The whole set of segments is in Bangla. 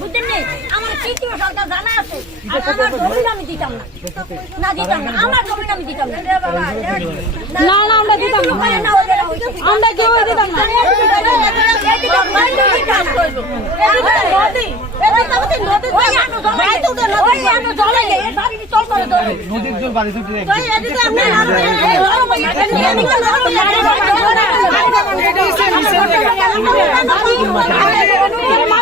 বুঝলেন নি? আমার তৃতীয় সন্তান জানা আছে আর আমার জমিন আমি দিতাম না না আমার দিতাম না না না আমরা দিতাম না না ওদের হইছে। আমরা কেউ দিতাম না এদিকে মাইন্ডে কাজ করব। এদিকে নদী। এদিকে আমাদের নদী। ওই আনো জলে। ওই আনো জলে।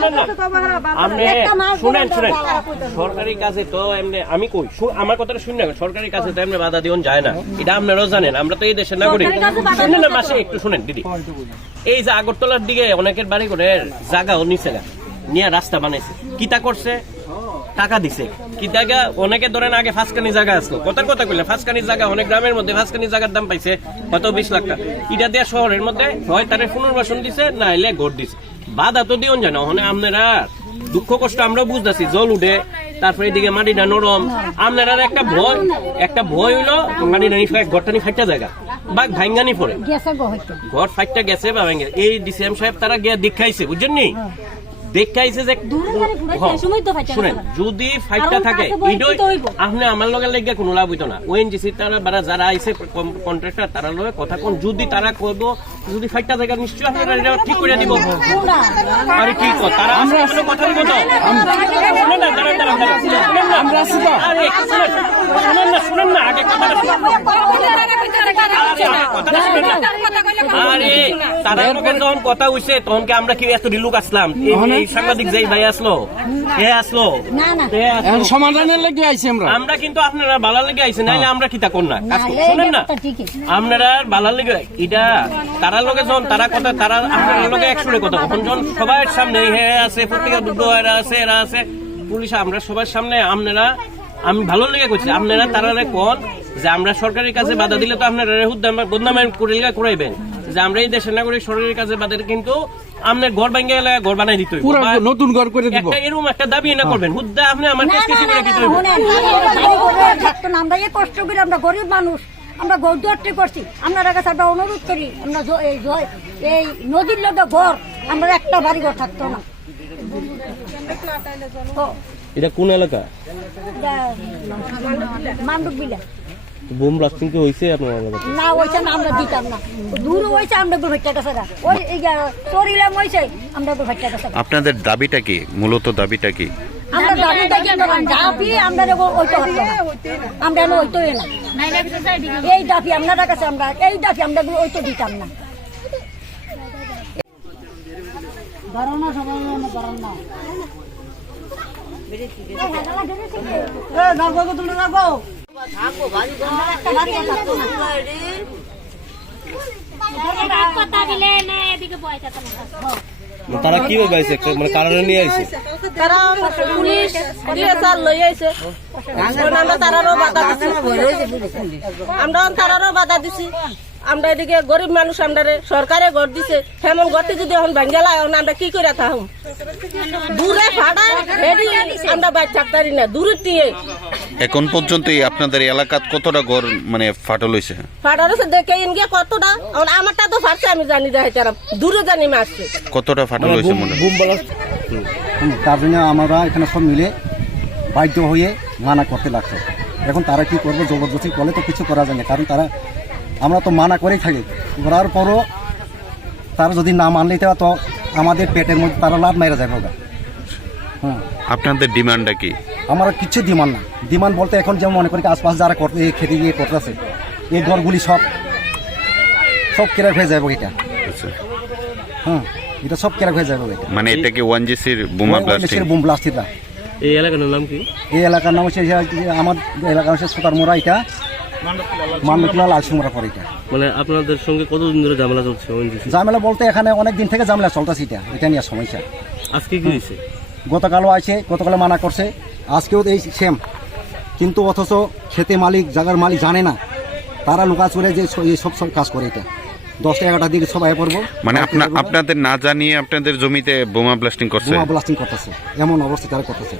শুনেন না, আপনি শুনেন শুনেন। সরকারি কাজে তো এমনি আমি কই আমার কথাটা শুনে সরকারি কাজে তো এমনি বাধা দিওন যায় না। এটা আপনারাও জানেন আমরা তো এই দেশের নাগরিক। শুনেন না মাসে একটু শুনেন দিদি। এই যে আগরতলার দিকে অনেকের বাড়ি করে জায়গাও নিচে গা নিয়ে রাস্তা বানাইছে। কিতা করছে? টাকা দিছে। কি জায়গা অনেকে ধরেন আগে ফাঁসকানি জায়গা আসলো। কথার কথা কইলেন ফাঁসকানি জায়গা অনেক গ্রামের মধ্যে ফাঁসকানি জায়গার দাম পাইছে হয়তো বিশ লাখ টাকা। এটা দেওয়া শহরের মধ্যে হয় তারে পুনর্বাসন দিছে না এলে গড় দিছে। বাধা তো দিওন জানো ওখানে আপনারা দুঃখ কষ্ট আমরা বুঝতেছি জল উঠে তারপরে এদিকে মাটিটা নরম। আপনারা একটা ভয় একটা ভয় হইল মাটিটা নি ঘরটা নি ফাইটা জায়গা বা ভাঙ্গানি পড়ে। ঘর ফাইটটা গেছে বা ভেঙে এই ডিসিএম সাহেব তারা গিয়া দেখাইছে বুঝছেন নি? দেখাইছে যে শুনেন যদি ফাইটটা থাকে কাছে বই ইডই দিতে আপনি আমার লগে লেগে কোনো লাভ হইতো না। ওএনজিসি তারা যারা আইছে কন্ট্রাক্টর তারা লগে কথা কোন। যদি তারা কইব যদি ফাইটটা নিশ্চয়ই আপনারা এটা ঠিক করে দিব। আরে কি কর তারা আমরা আসলে কথা তো? শুনেন না দাঁড়ান দাঁড়ান দাঁড়ান শুনেন না। আমরা আসি তো। আরে শুনেন না শুনেন না আগে কথাটা আরে তারা লোকের যখন কথা হইছে তখন কি আমরা কি এত রিলুক আসলাম? এই- সাংবাদিক যেই ভাই আসলো এ আসলো। সমাধানের লেগে আইছি আমরা। আমরা কিন্তু আপনারা বালার লেগে আইছেন নাইলে আমরা কিতা কোন না শুনেন না। আপনারা বালার লেগে এটা তারা লগে যখন তারা কথা তারা আপনারা লগে একসঙ্গে কথা তখন যখন সবার সামনে হে আছে পত্রিকা দুটো এরা আছে এরা আছে পুলিশ আমরা সবার সামনে আপনারা আমি ভালো লেগে করছি আপনারা তারা কোন যে আমরা সরকারি কাজে বাধা দিলে তো আপনারা হুদ্দাম বদনামের করে লেগে করাইবেন যে আমরা এই দেশের নাগরিক সরকারি কাছে বাধা কিন্তু আপনার ঘর ভাঙ্গে গেলে ঘর বানাই দিতে নতুন ঘর করে দিব একটা এরকম একটা দাবি না করবেন হুদ্দা আপনি আমার কাছে কিছু করে দিতে কষ্ট করে আমরা গরিব মানুষ আমরা গৌদরটি করছি। আপনার কাছে আমরা অনুরোধ করি আমরা এই এই নদীর লোকে ঘর আমরা একটা বাড়ি ঘর থাকতো না। এটা কোন এলাকা? মান্ডুক বিলা। বোম ব্লাস্টিং কি হয়েছে আপনার এলাকাতে? না ওইটা না আমরা দিতাম না। দূর হয়েছে আমরা না। ওই এই যে চরিলাম হয়েছে আমরা না। আপনাদের দাবিটা কি? মূলত দাবিটা কি? আমরা দাবি দেখি আমরা দাবি আমরা রেগো ওইটা হতো না। আমরা এনে ওইটোই না। এই দাবি আপনার কাছে আমরা এই দাবি আমরা এগুলো ওইটো দিতাম না। তারা কীভাবে আইছে? মানে কারণে নিয়ে আইছে? পুলিশ, ডিএসআর লই আইছে। আমরা বাধা দিছি। আমরা তারারও বাধা দিছি। আমরা এদিকে গরিব মানুষ আমরা সরকারে ঘর দিছে। হেমন ঘরটি যদি এখন ভাঙ্গেলা এখন আমরা কি করে থাকুম? দূরে হেডি আমরা বাইর থাকতারি না। দূরে টিয়ে। এখন পর্যন্ত এই আপনাদের এলাকাত কতটা ঘর মানে ফাটল হয়েছে ফাটার হচ্ছে দেখে ইনগে কতটা? এখন আমারটা তো ফাটছে আমি জানি দেখাই তারা দূরে জানি মারছে কতটা ফাটল হয়েছে মনে হয়? তার জন্য আমরা এখানে সব মিলে বাধ্য হয়ে মানা করতে লাগছে। এখন তারা কি করবে জবরদস্তি করলে তো কিছু করা যায় না কারণ তারা আমরা তো মানা করেই থাকি। করার পরও তারা যদি না মানলে তো আমাদের পেটের মধ্যে তারা লাভ মেরে যাবে আপনাদের ডিমান্ডটা কি? আমার কিচ্ছু ডিমান্ড না ডিমান্ড বলতে এখন যেমন মনে করি আশপাশ যারা করতে এই খেতে গিয়ে করতেছে এই ঘরগুলি সব সব কেরাক হয়ে যাবে এটা। হুম এটা সব কেরাক হয়ে যাবে এটা। মানে এটা কি ওয়ান জিসির বোমা ব্লাস্টিং বোম ব্লাস্টিটা এই এলাকার নাম কি? এই এলাকার নাম হচ্ছে আমার এলাকা হচ্ছে সুতারমোড়া এটা পরে এটা। মানে আপনাদের সঙ্গে কতদিন ধরে ঝামেলা চলছে ঝামেলা বলতে এখানে অনেক দিন থেকে ঝামেলা চলতেছে এটা এটা নিয়ে সমস্যা। আজকে কি হয়েছে? গতকালও আছে গতকালে মানা করছে। আজকেও এই সেম কিন্তু অথচ খেতে মালিক জায়গার মালিক জানে না। তারা লুকা চলে যে এই সব সব কাজ করে এটা। দশটা এগারোটার দিকে সবাই পড়ব। মানে আপনা আপনাদের না জানিয়ে আপনাদের জমিতে বোমা ব্লাস্টিং করছে? বোমা ব্লাস্টিং করতেছে। এমন অবস্থা তারা করতেছে।